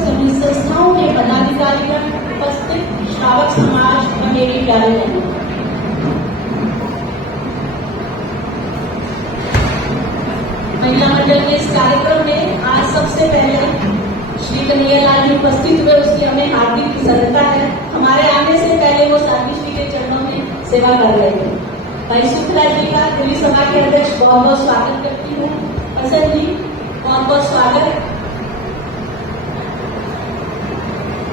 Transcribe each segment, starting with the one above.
सभी संस्थाओं के पदाधिकारीगण, उपस्थित श्रावक समाज व मेरे प्यारे बहनों, महिला मंडल के इस कार्यक्रम में आज सबसे पहले श्री कन्हैया लाल जी उपस्थित हुए, उसकी हमें हार्दिक कृतज्ञता है। हमारे आने से पहले वो साध्वी श्री के चरणों में सेवा कर रहे थे। भाई शुक्ला जी का दिल्ली सभा के अध्यक्ष बहुत बहुत स्वागत करती हूँ। हसन जी बहुत बहुत स्वागत।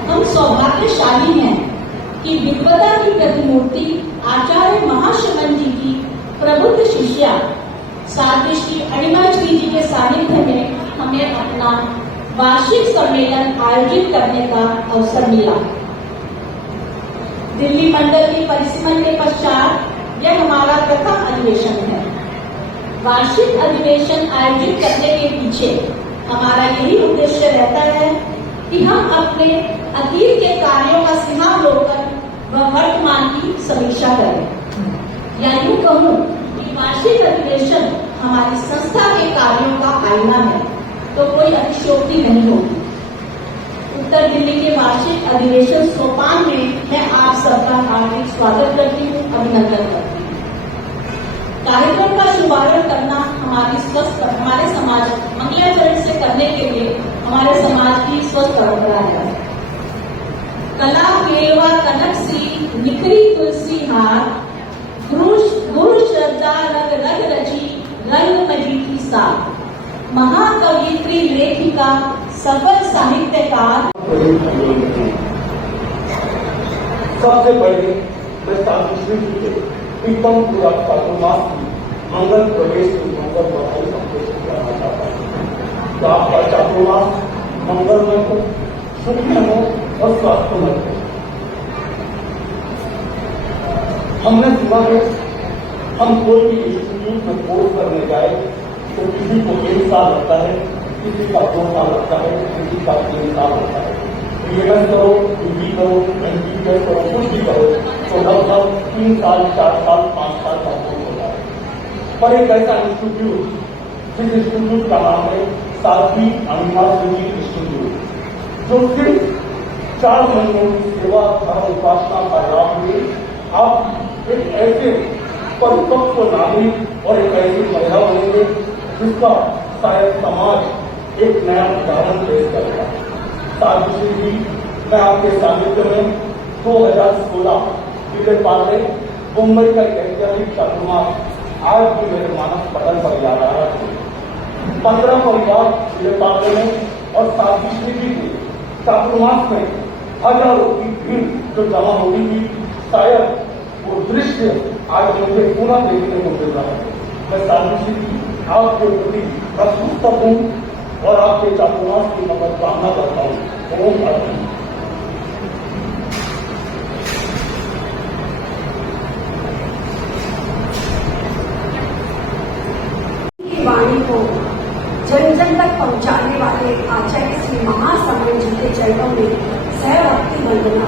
हम सौभाग्यशाली हैं कि विद्वता की प्रतिमूर्ति आचार्य महाश्रमण जी की प्रबुद्ध शिष्या साध्वी श्री अणिमा श्री जी के सानिध्य में हमें अपना वार्षिक सम्मेलन आयोजित करने का अवसर मिला। दिल्ली मंडल की परिसीमन के पश्चात यह हमारा प्रथम अधिवेशन है। वार्षिक अधिवेशन आयोजित करने के पीछे हमारा यही उद्देश्य रहता है कि हम अपने अतीत के कार्यों का सिंहावलोकन व वर्तमान की समीक्षा करें। या यूं कहूं कि वार्षिक अधिवेशन हमारी संस्था के कार्यों का आईना है तो कोई अतिशयोक्ति नहीं होगी। उत्तर दिल्ली के वार्षिक अधिवेशन सोपान में मैं आप सबका हार्दिक स्वागत करती हूँ, अभिनंदन करती हूँ। कार्यक्रम का शुभारंभ करना हमारे समाज मंगलाचरण से करने के लिए हमारे समाज की स्वस्थ परंपरा है। कला केलवा कनक सी निखरी तुलसी हार, गुरु श्रद्धा रग रग रची रंग मजी की साथ, महाकवित्री लेखिका सफल साहित्यकार। सबसे पहले मैं साध्वी श्री जी के प्रीतम पूरा चातुर्मास की मंगल प्रवेश की मंगल बधाई संप्रेषित करना चाहता हूँ। तो आपका चातुर्मास मंगलमय हो, सुखमय हो और स्वास्थ्यमय हो। हमने सुना है हम कोई भी इंस्टीट्यूट में कोर्स करने जाए तो किसी को 1 साल लगता है, किसी का 2 साल लगता है, किसी का 3 साल लगता है। बीएमएस करो, बीबी करो, एमबीबीएस करो, कुछ भी करो तो लगभग 3 साल, 4 साल, 5 साल का कोर्स होता है। पर एक ऐसा इंस्टीट्यूट, जिस इंस्टीट्यूट का नाम है साध्वी अणिमा श्री इंस्टीट्यूट, जो सिर्फ 4 महीनों की सेवा धर्म उपासना का लाभ ले आप एक ऐसे परिपक्व नागरिक और एक ऐसी महिला बनेंगे जिसका शायद समाज एक नया उदाहरण पेश करेगा। साध्वी श्री जी, मैं आपके सानिध्य में 2016 विजय पांडे मुंबई का एक ऐतिहासिक चातुर्मास आज भी मेरे मानस पटल पर याद आ रहा है। 15 परिवार विजय पांडे में और साध्वी श्री जी के चातुर्मास में हजारों की भीड़ जो जमा होती थी, शायद वो दृश्य आज मुझे पूरा देखने को मिल रहा है। मैं साध्वी श्री जी आपके प्रति प्रस्तुत हूँ और आपके चातुर्मास की मदद कामना करता हूँ। ओम शांति। वाणी को जन जन तक पहुंचाने वाले आचार्य श्री महाश्रमण जी के चरणों में सहभक्ति वंदना।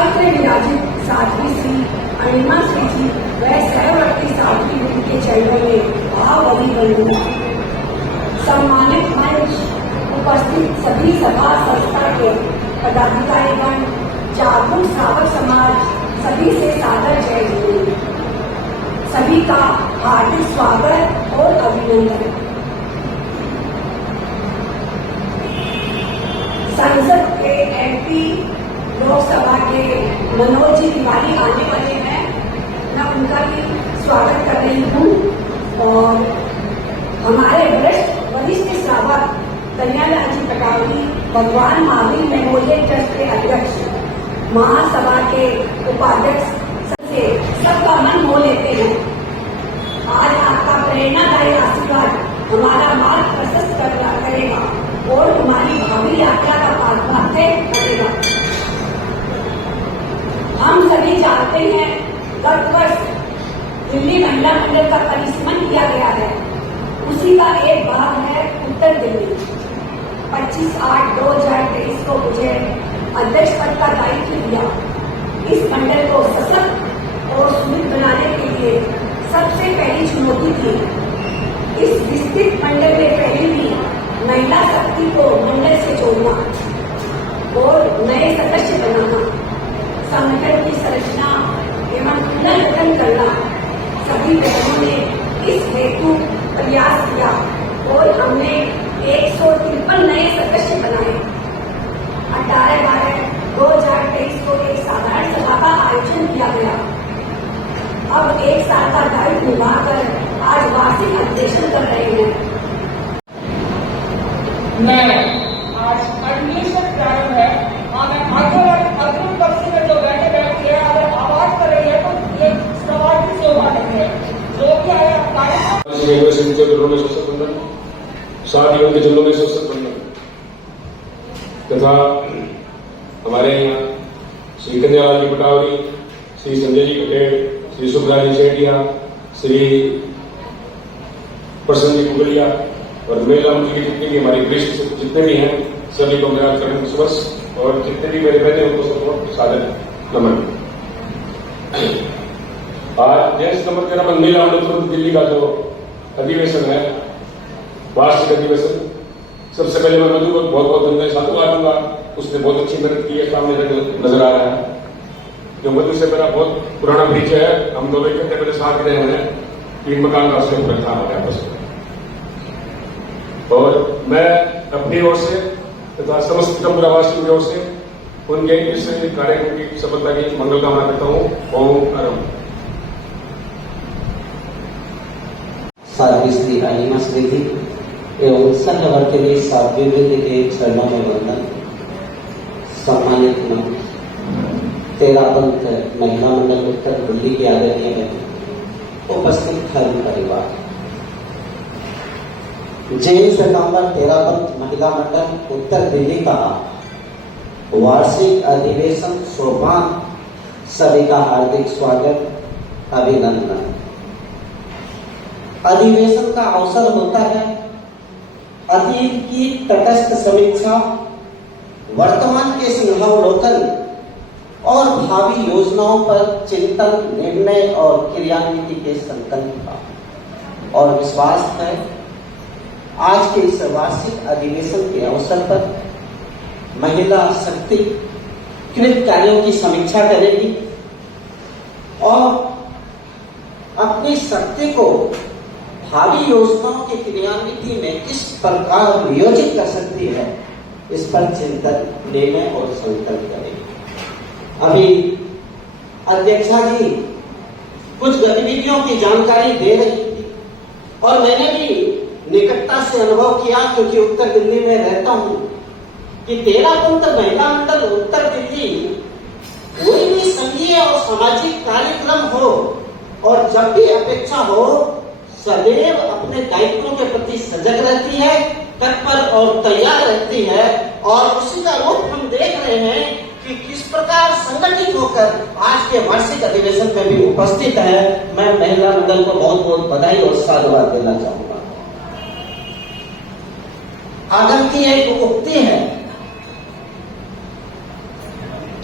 अत्र विराजित साध्वी श्री अणिमा श्री जी व सहवर्ती साध्वी जी के चरणों में भावभरी वंदना। सम्मानित मंच, उपस्थित सभी सभा संस्था के पदाधिकारीगण, जागरूक श्रावक समाज, सभी से सादर जय जय। सभी का हार्दिक स्वागत और अभिनंदन। संसद के एमपी लोकसभा के मनोज जी तिवारी आने वाले हैं, मैं उनका भी स्वागत कर रही हूँ। और हमारे वरिष्ठ श्रावक कन्हैयालाल जी पटावली भगवान महावीर मेमोरियल ट्रस्ट के अध्यक्ष, महासभा के उपाध्यक्ष से सबका मन मोह लेते हैं। आज आपका प्रेरणादायी आशीर्वाद हमारा मार्ग प्रशस्त करेगा और हमारी भावी यात्रा का माध्यम बनेगा। हम सभी जानते हैं गत वर्ष दिल्ली महिला मंडल का परिसीमन किया गया है। उसी का एक भाग है उत्तर दिल्ली। 25/8/2023 को मुझे अध्यक्ष पद का दायित्व दिया। इस मंडल को सशक्त और सुदृढ़ बनाने के लिए सबसे पहली चुनौती थी इस विस्तृत मंडल में फैली हुई महिला शक्ति को मंडल से जोड़ना। नए सदस्य बनाना, संगठन की संरचना एवं पुनर्गठन करना, सभी बहनों ने इस हेतु प्रयास किया और हमने 153 नए सदस्य बनाए। 18/12/2023 को एक साधारण सभा का आयोजन किया गया। अब एक साल का दायित्व निभाकर आज वार्षिक अधिवेशन कर रहे हैं। मैं आज अधिवेशन प्रारंभ है और मैं अग्रिम पक्ष में जो बैठे हैं अगर आवाज कर रही है तो ये सवाल की शोभा नहीं है, जो कि साथ ही उनके जन्मों में स्वस्त बंधन तथा हमारे यहाँ श्री कन्यालाल जी पटावरी, श्री संजय जी पटेल, श्री सुखराज जी सेठिया, श्री प्रसन्न जी कुगलिया और महिला मंत्री के जितने भी हमारे वरिष्ठ जितने भी हैं सभी को मेरा चरण स्पर्श और जितने भी मेरे बहने उनको सबको सादर नमन। आज 13 महिला मंडल दिल्ली का जो अधिवेशन है, वार्षिक अधिवेशन, सबसे पहले मैं मधु को बहुत बहुत धन्यवाद साधुवाद दूंगा। उसने बहुत अच्छी मेहनत की है, सामने नजर आ रहा है। जो मधु से मेरा बहुत पुराना परिचय है, हम दोनों इकट्ठे मेरे साथ रहे हैं, 3 मकान का उसने पूरा था हमारे आपस में। और मैं अपनी ओर से तथा समस्त चंद्रवासियों की ओर से उनके इस कार्यक्रम की सफलता की मंगल कामना करता हूँ। ओम आरम। साध्वी श्री अनिमा स्मृति एवं संघ वर्ग के लिए साध्वी वृंद के चरणों में वंदन। सम्मानित मंच, तेरापंथ महिला मंडल उत्तर दिल्ली के आदरणीय बहन, उपस्थित धर्म परिवार, जैन संगठन तेरापंथ महिला मंडल उत्तर दिल्ली का वार्षिक अधिवेशन सोपान सभी का हार्दिक स्वागत, अभिनंदन। अधिवेशन का अवसर होता है अतीत की तटस्थ समीक्षा, वर्तमान के सिंहावलोकन और भावी योजनाओं पर चिंतन, निर्णय और क्रियान्विति के संकल्प का। और विश्वास है आज के इस वार्षिक अधिवेशन के अवसर पर महिला शक्ति कृत कार्यों की समीक्षा करेगी और अपनी शक्ति को भावी योजनाओं की क्रियान्विति में किस प्रकार नियोजित कर सकती है, इस पर चिंतन, निर्णय और संकल्प करेगी। अभी अध्यक्षा जी कुछ गतिविधियों की जानकारी दे रही थी और मैंने भी निकटता से अनुभव किया, क्योंकि उत्तर दिल्ली में रहता हूं, कि तेरापंथ महिला मंडल उत्तर दिल्ली कोई भी संघीय और सामाजिक कार्यक्रम हो और जब भी अपेक्षा हो सदैव अपने दायित्वों के प्रति सजग रहती है, तत्पर और तैयार रहती है। और उसी का रूप हम देख रहे हैं कि किस प्रकार संगठित होकर आज के वार्षिक अधिवेशन में भी उपस्थित है। मैं महिला मंडल को बहुत बहुत बधाई और साधुवाद देना चाहूंगा। आगम की एक उक्ति है,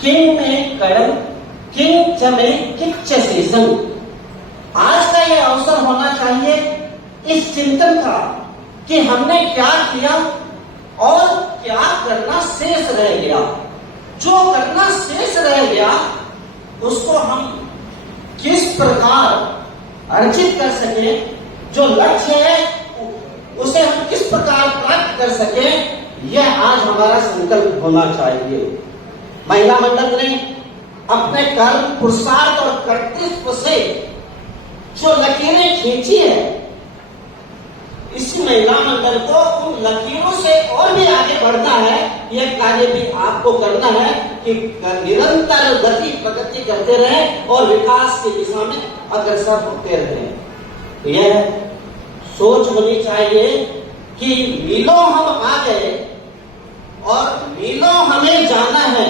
किंग में कर्म किंग च में किच्च शेषम। आज का यह अवसर होना चाहिए इस चिंतन का कि हमने क्या किया और क्या करना शेष रह गया। जो करना शेष रह गया उसको हम किस प्रकार अर्जित कर सके, जो लक्ष्य है उसे हम किस प्रकार प्राप्त कर सके, यह आज हमारा संकल्प होना चाहिए। महिला मंडल ने अपने कर्म, पुरुषार्थ और कर्तव्य से जो लकीरें खींची है, इस महिला मंडल को उन लकीरों से और भी आगे बढ़ना है। यह कार्य भी आपको करना है कि निरंतर गति प्रगति करते रहे और विकास की दिशा में अग्रसर होते रहे। यह सोच होनी चाहिए कि मीलों हम आ गए और मीलों हमें जाना है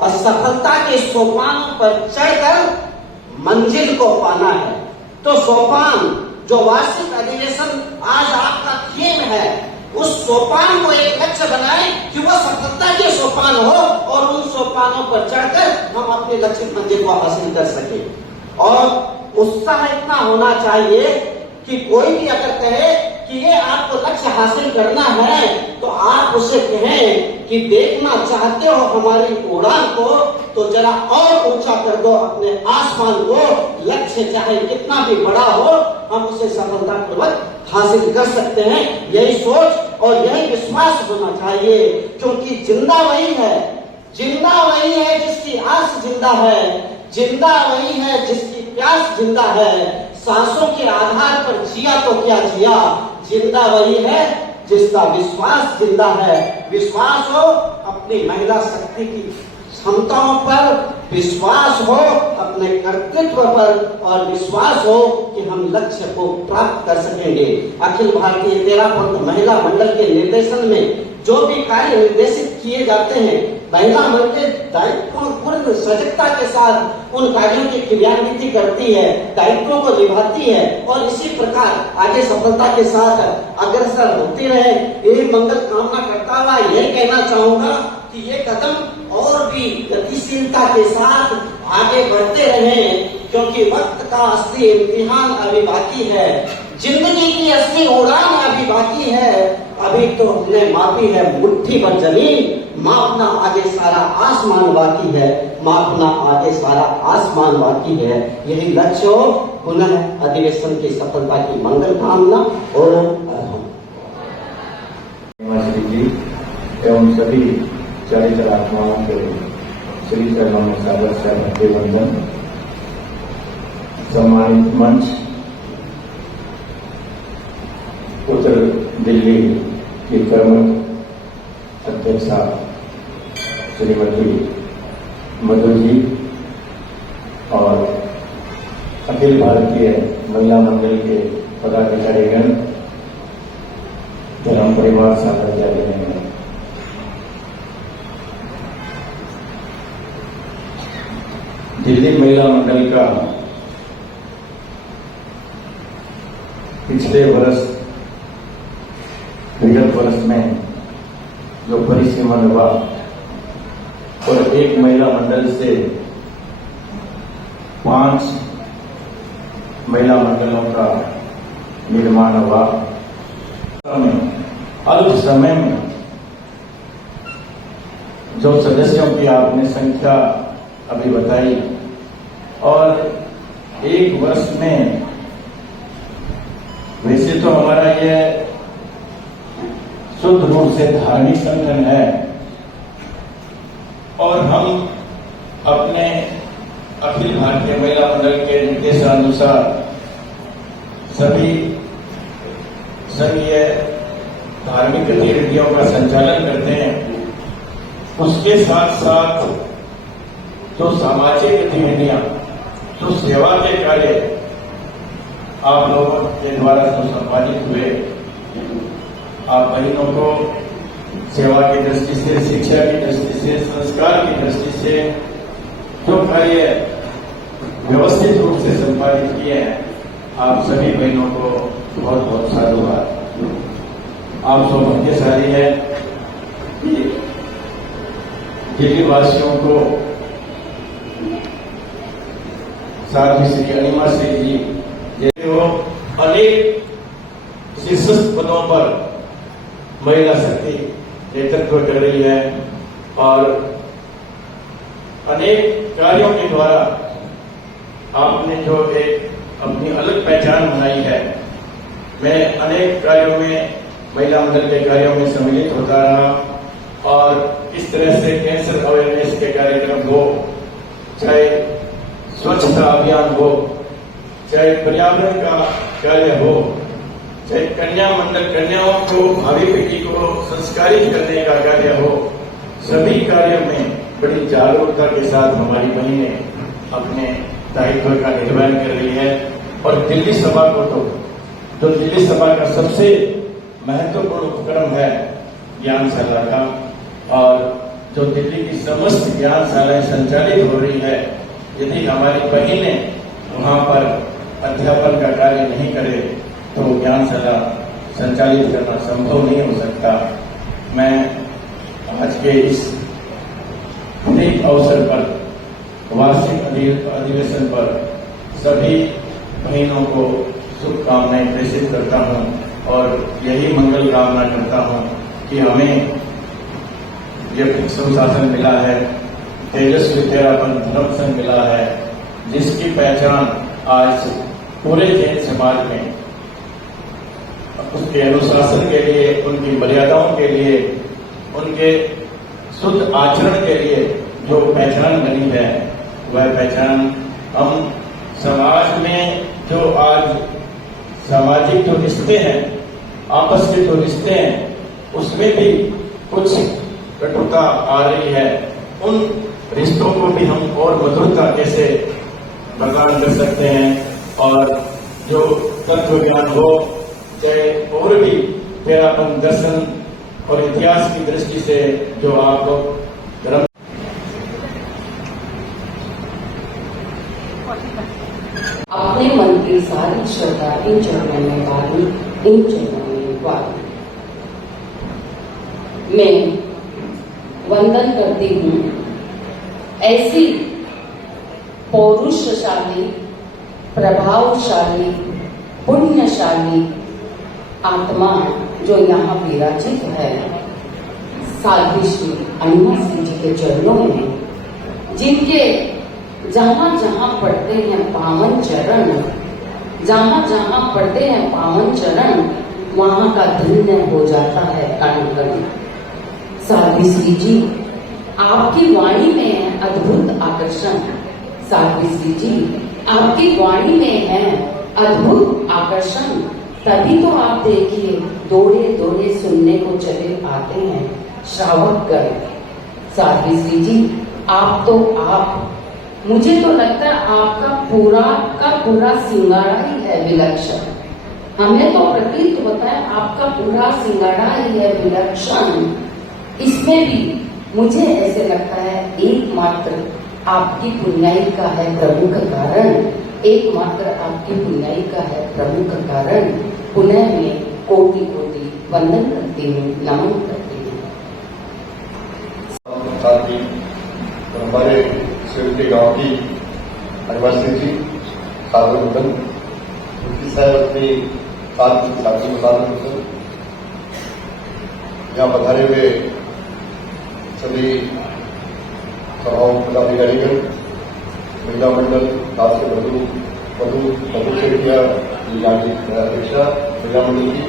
और सफलता के सोपानों पर चढ़कर मंजिल को पाना है। तो सोपान जो वार्षिक अधिवेशन आज आपका थीम है, उस सोपान को एक लक्ष्य बनाए कि वह सफलता के सोपान हो और उन सोपानों पर चढ़कर हम अपने लक्ष्य मंजिल को हासिल कर सके। और उत्साह इतना होना चाहिए कि कोई भी अगर कहे कि ये आपको लक्ष्य हासिल करना है तो आप उसे कहें कि देखना चाहते हो हमारी उड़ान को, तो जरा और ऊंचा कर दो अपने आसमान को। लक्ष्य चाहे कितना भी बड़ा हो, हम उसे सफलतापूर्वक हासिल कर सकते हैं। यही सोच और यही विश्वास होना चाहिए, क्योंकि जिंदा वही है, जिंदा वही है जिसकी आस जिंदा है, जिंदा वही है जिसकी प्यास जिंदा है। सांसों के आधार पर जिया तो क्या जिया, जिंदा वही है जिसका विश्वास जिंदा है। विश्वास हो अपनी महिला शक्ति की क्षमताओं पर, विश्वास हो अपने कर्तृत्व पर, और विश्वास हो कि हम लक्ष्य को प्राप्त कर सकेंगे। अखिल भारतीय 13 पंथ महिला मंडल के निर्देशन में जो भी कार्य निर्देशित किए जाते हैं, महिला मंडल दायित्वपूर्ण सजगता के साथ उन कार्यों की क्रियान्विति करती है, दायित्वों को निभाती है, और इसी प्रकार आगे सफलता के साथ अग्रसर होती रहे। यही मंगल कामना करता हुआ यह कहना चाहूंगा कि ये कदम और भी गतिशीलता के साथ आगे बढ़ते रहें, क्योंकि वक्त का असली इम्तिहान अभी बाकी है, जिंदगी की असली उड़ान अभी बाकी है। अभी तो हमने मापी है मुट्ठी भर जमीन, मापना आगे सारा आसमान बाकी है, मापना आगे सारा आसमान बाकी है। यही लक्ष्य हो। पुनः अधिवेशन की सफलता की मंगल कामना। ओम अरहम। जी एवं सभी चरित्र आत्माओं के श्री चरणों में सागर से अभिवंदन। सम्मानित मंच, उत्तर दिल्ली की कर्म अध्यक्षा श्रीमती मधु जी और अखिल भारतीय महिला मंडल के पदाधिकारीगण, धर्म परिवार साधक, दिल्ली महिला मंडल का पिछले वर्ष विगत वर्ष में जो परिसीमन हुआ और एक महिला मंडल से 5 महिला मंडलों का निर्माण हुआ। अल्प समय में जो सदस्यों की आपने संख्या अभी बताई, और एक वर्ष में वैसे तो हमारा यह शुद्ध रूप से धार्मिक संगठन है, और हम अपने अखिल भारतीय महिला मंडल के निर्देशानुसार सभी संघीय धार्मिक गतिविधियों का संचालन करते हैं। उसके साथ साथ जो सामाजिक गतिविधियां, जो सेवा के कार्य आप लोगों के द्वारा जो संपादित हुए, आप बहनों को सेवा की दृष्टि से, शिक्षा की दृष्टि से, संस्कार की दृष्टि से जो कार्य व्यवस्थित रूप से संपादित किए हैं, आप सभी बहनों को बहुत बहुत साधुवाद। आप सौभाग्यशाली है कि दिल्ली वासियों को साथ ही श्री अनिमा सिंह जी जैसे वो अनेक शीर्षस्थ पदों पर महिला शक्ति नेतृत्व कर रही है, और अनेक कार्यों के द्वारा आपने जो एक अपनी अलग पहचान बनाई है। मैं अनेक कार्यों में, महिला मंडल के कार्यों में सम्मिलित होता रहा, और इस तरह से कैंसर अवेयरनेस के कार्यक्रम हो, चाहे स्वच्छता अभियान हो, चाहे पर्यावरण का कार्य हो, चाहे कन्या मंडल, कन्याओं को, भावी पीढ़ी को संस्कारित करने का कार्य हो, सभी कार्यों में बड़ी जागरूकता के साथ हमारी बहनें अपने दायित्व का निर्वहन कर रही है। और दिल्ली सभा को तो, जो दिल्ली सभा का सबसे महत्वपूर्ण उपक्रम है ज्ञानशाला का, और जो दिल्ली की समस्त ज्ञानशालाएं संचालित हो रही है, यदि हमारी बहनें वहां पर अध्यापन का कार्य नहीं करे तो ज्ञानशाला संचालित करना संभव नहीं हो सकता। मैं आज के इस अवसर पर, वार्षिक अधिवेशन पर सभी बहनों को शुभकामनाएं प्रेषित करता हूं, और यही मंगल कामना करता हूं कि हमें ये सुशासन मिला है, तेजस्वी तेरापन धर्म संघ मिला है, जिसकी पहचान आज पूरे जैन समाज में उसके अनुशासन के लिए, उनकी मर्यादाओं के लिए, उनके शुद्ध आचरण के लिए जो पहचान बनी है, वह पहचान हम समाज में जो आज सामाजिक जो रिश्ते हैं, आपस के जो रिश्ते हैं, उसमें भी कुछ कटुता आ रही है। उन रिश्तों को भी हम और मधुरता कैसे प्रदान कर सकते हैं, और जो तत्व ज्ञान हो, चाहे और भी तेरापन दर्शन और इतिहास की दृष्टि से जो आप धर्म अपने मन की सारी श्रद्धा इन चरणों में डाली, इन चरणों में डाली। मैं वंदन करती हूँ ऐसी पौरुषशाली, प्रभावशाली, पुण्यशाली आत्मा जो यहाँ विराजित है, साध्वी श्री अनिमा सिंह जी के चरणों में, जिनके जहां जहां पढ़ते हैं पावन चरण, जहां जहां पढ़ते हैं पावन चरण, वहां का धन्य हो जाता है कण कण। साध्वी श्री जी, आपकी वाणी में है अद्भुत आकर्षण। साध्वी श्री जी, आपकी वाणी में है अद्भुत आकर्षण। तभी तो आप देखिए दौड़े दौड़े सुनने को चले आते हैं श्रावक गण। साध्वी श्री जी, आप तो आप, मुझे तो लगता है आपका पूरा का पूरा सिंगाड़ा ही है विलक्षण। हमें तो प्रतीत होता है आपका पूरा सिंगाड़ा ही है विलक्षण। इसमें भी मुझे ऐसे लगता है एकमात्र आपकी पुण्याई का है प्रमुख कारण, एकमात्र आपकी पुण्याई का है प्रमुख कारण। पुनः में कोटि कोटि वंदन करती हूँ, नमन करती हूँ। साथ ही हमारे शिवटी गांव की अनिमा सिंह जी साधु मुदन, उनकी सहवर्ती साथी मुदन, यहाँ पधारे हुए सभी सभाओं पदाधिकारीगण, महिला मंडल, राष्ट्रीय मधु शेखिया अध्यक्षा महिला मंडल की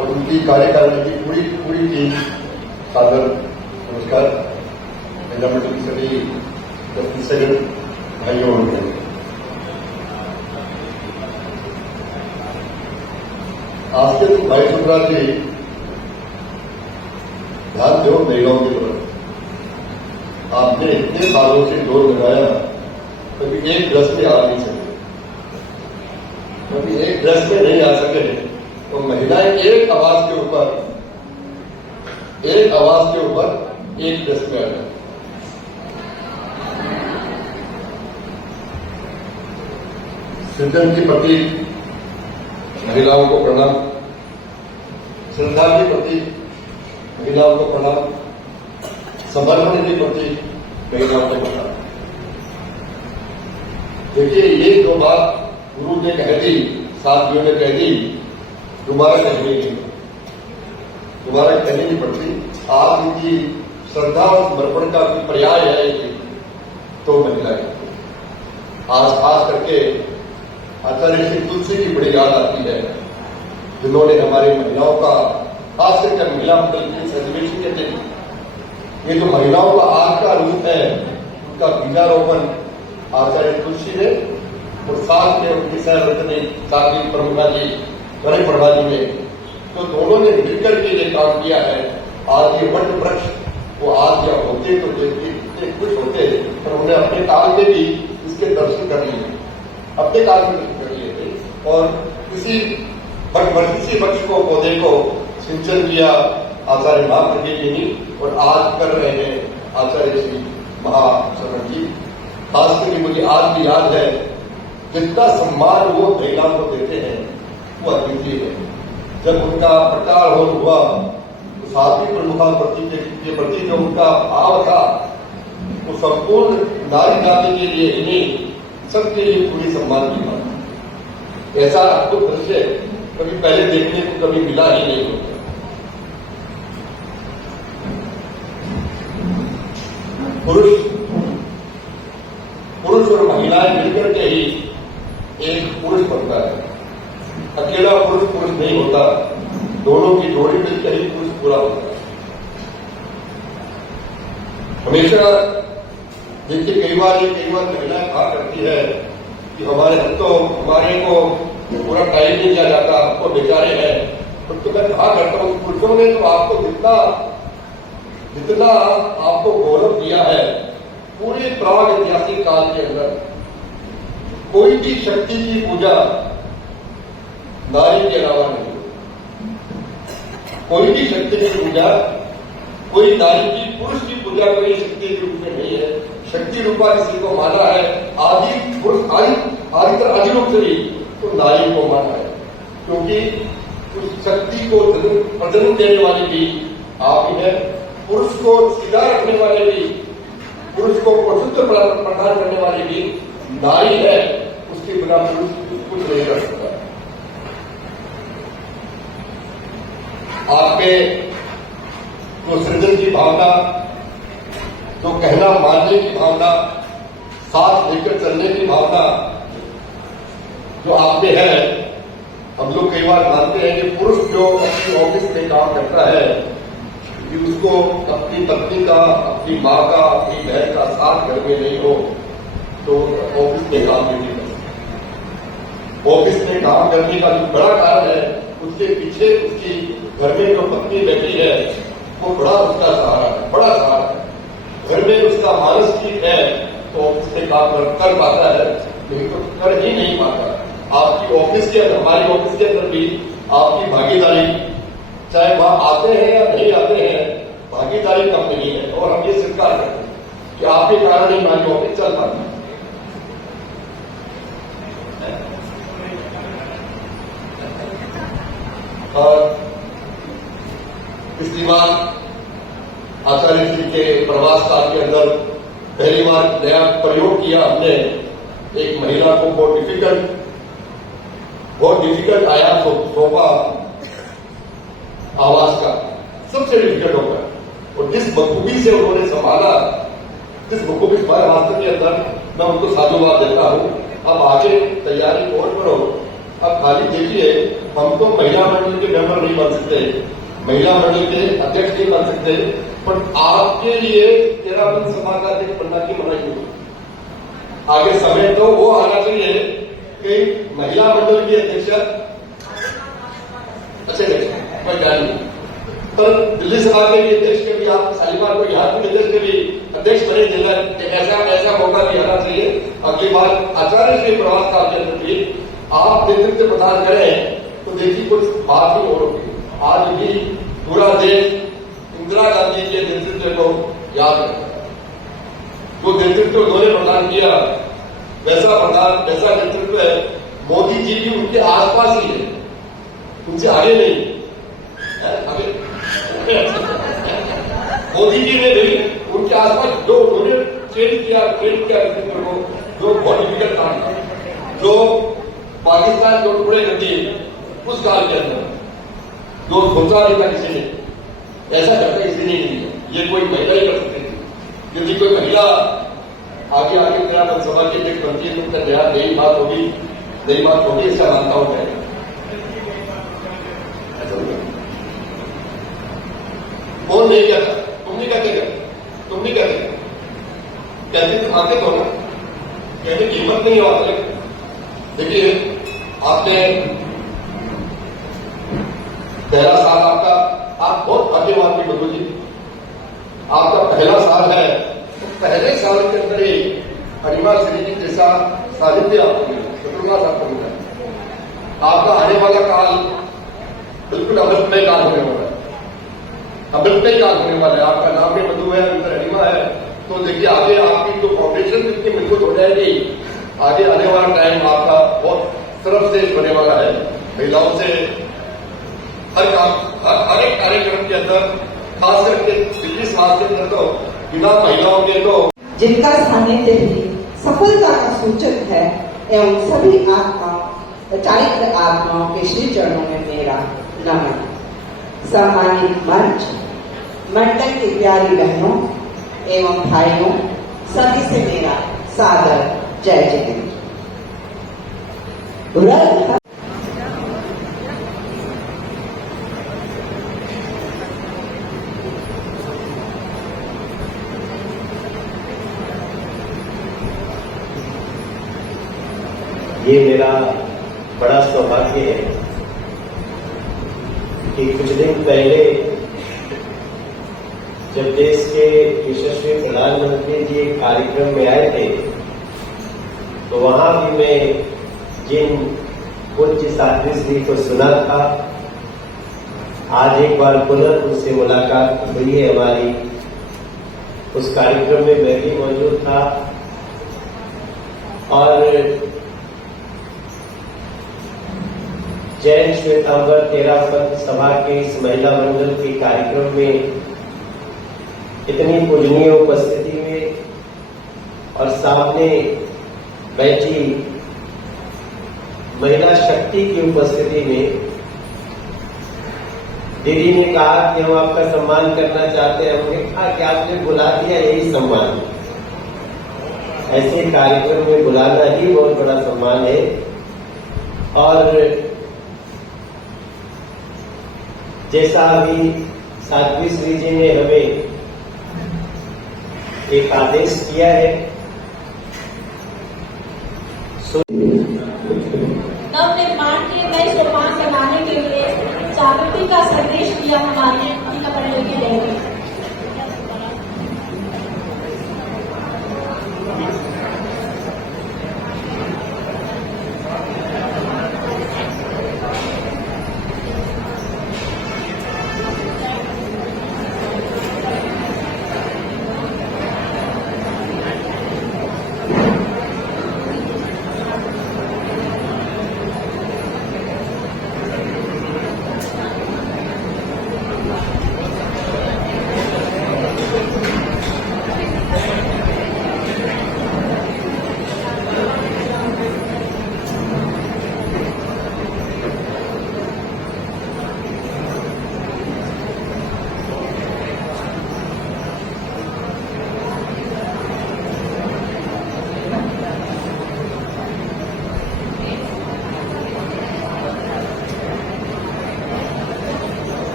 और उनकी कार्यकारिणी की पूरी टीम, सादर नमस्कार। महिला मंडल की सभी दफ्तर भाइयों और बहनों, आज के दिन भाई सुब्राज जी ध्यान दो महिलाओं की तरफ। आपने इतने सालों से जोर लगाया, कभी एक ड्रेस में आ नहीं सके, कभी एक ड्रेस में नहीं आ सके, तो महिलाएं एक आवाज के ऊपर एक ड्रेस में आ जाए। सृजन के प्रति महिलाओं को प्रणाम, श्रद्धा के प्रति महिलाओं को प्रणाम, समर्पण के प्रति महिलाओं को प्रणाम। देखिए, ये जो बात गुरु ने कह दी, साथियों ने कह दी, दोबारा कहनी नहीं पड़ती। आज इनकी श्रद्धा और समर्पण का पर्याय है तो महिलाएं। आज खास करके आचार्य श्री तुलसी की बड़ी याद आती है, जिन्होंने हमारी महिलाओं का, खास करके महिला मंडल की सेलिब्रेशन के दिन, ये जो महिलाओं का आज का रूप है, उनका बीजारोपण आचार्य तुलसी ने और साथ में उनकी सहरत्नी साध्वी प्रमुखा जी, गणेश प्रभा जी ने, तो दोनों ने मिलकर के ये काम किया है। आज ये वट वृक्ष वो आज या होते तो देखते इतने खुश होते, पर उन्हें अपने काल में भी इसके दर्शन कर लिए, अपने काल में दर्शन कर लिए थे। और किसी वृक्ष को, पौधे को सिंचन किया आचार्य महाप्रज्ञ जी ने, और आज कर रहे हैं आचार्य श्री महाशरण जी। खास करके मुझे आज भी याद है, जितना सम्मान वो महिलाओं को देते हैं वो अद्वितीय है। जब उनका प्रकारोहण हुआ, तो साध्वी प्रमुखा के प्रति जो उनका भाव था, वो संपूर्ण नारी जाति के लिए ही नहीं, सबके लिए पूरी सम्मान की बात। ऐसा अद्भुत दृश्य कभी पहले देखने को कभी मिला ही नहीं होता। पुरुष और महिलाएं मिलकर के ही एक पुरुष बनता है। अकेला पुरुष पुरुष नहीं होता, दोनों की जोड़ी मिलकर ही पुरुष पूरा होता है। हमेशा देखिए, कई बार महिलाएं कहा करती है कि हमारे को पूरा टाइम नहीं दिया जाता, हमको बेचारे हैं। तो मैं कहा करता हूं, पुरुषों ने तो आपको जितना आपको गौरव दिया है, पूरे प्राग ऐतिहासिक काल के अंदर कोई भी शक्ति की पूजा नारी के अलावा नहीं हुई। कोई भी शक्ति की पूजा, कोई नारी की, पुरुष की पूजा कोई शक्ति के रूप में नहीं है। शक्ति रूपा किसी को माना है आदि पुरुष आदि रूप से ही तो नारी को माना है, क्योंकि उस शक्ति को प्रजनन देने वाली भी आप ही है। पुरुष को सीधा रखने वाले भी, पुरुष को प्रभुत्व प्रदान करने वाली भी नारी है। उसके बिना पुरुष कुछ नहीं कर सकता। आप में जो सृजन की भावना, जो कहना मानने की भावना, साथ लेकर चलने की भावना जो आप में है, हम लोग कई बार मानते हैं कि पुरुष जो अपनी ऑफिस में काम करता है कि उसको अपनी पत्नी का, अपनी माँ का, अपनी बहन का साथ घर में नहीं हो तो ऑफिस में काम नहीं कर सकता। ऑफिस में काम करने का जो बड़ा कारण है, उसके पीछे उसकी घर में जो पत्नी बैठी है वो बड़ा उसका सहारा है, बड़ा सहारा है। घर में उसका मानस ठीक है तो ऑफिस में काम कर पाता है, नहीं तो कर ही नहीं पाता। आपकी ऑफिस के अंदर, हमारी ऑफिस के अंदर भी आपकी भागीदारी, चाहे वहां आते हैं या नहीं आते हैं, भागीदारी कम नहीं है। और हम ये स्वीकार करते हैं कि आपके कारण ही हमारी ऑफिस चल पाती है। और पिछली बार आचार्य जी के प्रवास काल के अंदर पहली बार नया प्रयोग किया हमने। एक महिला को बहुत डिफिकल्ट आया सौंपा आवाज का, सबसे डिफिकल्ट होगा। और जिस बखूबी से उन्होंने संभाला, जिस बखूबी वास्तव के अंदर मैं उनको साधुवाद देता हूं। अब आगे तैयारी और करो। अब खाली देखिए, हम तो महिला मंडल के मेंबर नहीं बन सकते, महिला मंडल के अध्यक्ष नहीं बन सकते, पर आपके लिए 13 बंद सभा का अध्यक्ष बनना की मनाही होगी। आगे समय तो वो आना चाहिए कि महिला मंडल की अध्यक्ष अच्छे कोई जान नहीं, पर दिल्ली सभा के भी अध्यक्ष के भी आप शालीमार को यहाँ के अध्यक्ष के भी अध्यक्ष बने जिला, ऐसा मौका भी आना चाहिए। अगली बार आचार्य के प्रवास काल के अंदर भी आप नेतृत्व प्रदान करें तो देखिए कुछ बात ही और होगी। आज भी पूरा देश इंदिरा गांधी के नेतृत्व को याद रखता है। जो नेतृत्व उन्होंने प्रदान किया, वैसा नेतृत्व है। मोदी जी भी उनके आसपास ही है, उनसे आगे नहीं है। मोदी जी ने भी उनके आसपास जो उन्होंने ट्रेन किया नेतृत्व को, जो बहुत डिफिकल्ट था, जो पाकिस्तान जो टुकड़े कर दिए उस काल के अंदर, जो सोचा नहीं था किसी ने ऐसा करता, किसी ने नहीं किया। ये कोई महिला ही कर सकती थी। यदि कोई महिला आगे 13 सभा के अध्यक्ष बनती है तो उनका ध्यान नई बात होगी, इसका मानता हूं मैं। कौन नहीं कहता? तुम नहीं कहते तो आते हो ना, कहने की हिम्मत नहीं हो। देखिए, आपने पहला साल आपका, आप बहुत भाग्यवान भी बंधु जी, आपका पहला साल है। तो पहले साल के अंदर ही अनिमा श्री जी जैसा साहित्य आपको मिला, शत्रुघ्न आपको मिला। आपका आने वाला काल बिल्कुल अमृतमय काल होने वाला है, अमृतमय काल होने वाला है। आपका नाम भी बंधु है, अंदर अनिमा है। तो देखिए, आगे आपकी जो फाउंडेशन जितनी मजबूत हो जाएगी, आगे आने वाला टाइम आपका बहुत सर्वश्रेष्ठ होने वाला है। महिलाओं से हर एक कार्यक्रम के अंदर, खास करके दिल्ली समाज के अंदर तो बिना महिलाओं के तो जिनका सानिध्य भी सफलता का सूचक है, एवं सभी चारित्र आत्माओं के श्री चरणों में मेरा नमन। सम्मानित मंच, मंडल की प्यारी बहनों एवं भाइयों, सभी से मेरा सादर जय जिनेन्द्र। ये मेरा बड़ा सौभाग्य है कि कुछ दिन पहले जब देश के यशस्वी प्रधानमंत्री जी एक कार्यक्रम में आए थे तो वहां भी मैं जिन पूज्य साध्वी श्री को सुना था, आज एक बार पुनः उनसे मुलाकात हुई है हमारी। उस कार्यक्रम में मैं भी मौजूद था और जैन श्वेतांबर तेरापंथ सभा के इस महिला मंडल के कार्यक्रम में इतनी पूजनीय उपस्थिति में और सामने बैठी महिला शक्ति की उपस्थिति में दीदी ने कहा कि हम आपका सम्मान करना चाहते हैं। हमने कहा कि आपने बुला दिया, यही सम्मान। ऐसे कार्यक्रम में बुलाना ही बहुत बड़ा सम्मान है। और जैसा अभी साध्वी श्री जी ने हमें एक आदेश किया है,